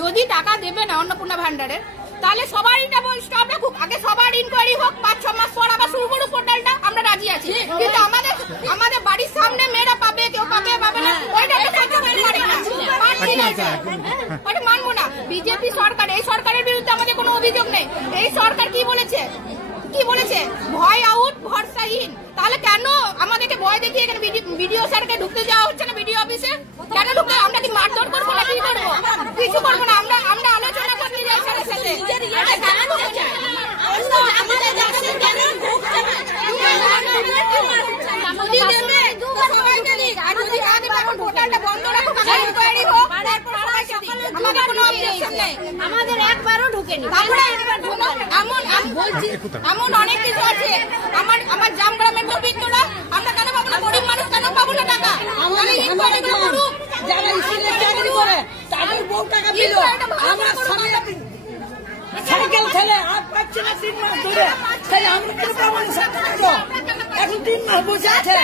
যদি টাকা দেবে না অন্নপূর্ণা ভান্ডারের, তাহলে সবারই স্টপ রাখুক, আগে সবার ইনকোয়ারি হোক, 5-6 মাস পর আবার শুরু করুক পোর্টালটা, আমরা রাজি আছি। কিন্তু আমাদের বাড়ির সামনে মেয়েরা পাবে, কেউ পাবে না, ওইটা মানবো না। বিজেপি সরকার, এই সরকারের বিরুদ্ধে আমাদের কোনো অভিযোগ নেই। এই সরকার কি বলেছে ভয় আউট ভরসাহীন। তাহলে কেন আমাদেরকে ভয় দেখিয়ে এখানে বিডিও স্যারকে ঢুকতে যাওয়া হচ্ছে না? বিডিও অফিসে কেন ঢুকতে? আমরা কি মারধর করবো না কি করবো? কিছু করবো না, আমরা আলোচনা করতে যাই স্যারের সাথে। আমাদের একবারও ঢুকেনি। এমন অনেক কিছু আছে। আমার জামগ্রামের দুর্বৃত্তরা, আমরা কেন পাবো না? গরিব মানুষ কেন পাবো না টাকা? যারা স্কুলের চাকরি করে তাদের বউ টাকা দিল, আমার স্বামী সাইকেল খেলে আর পাচ্ছে না 3 মাস ধরে, তাই আমরা কেন পাবো না? এখন 3 মাস বসে আছে।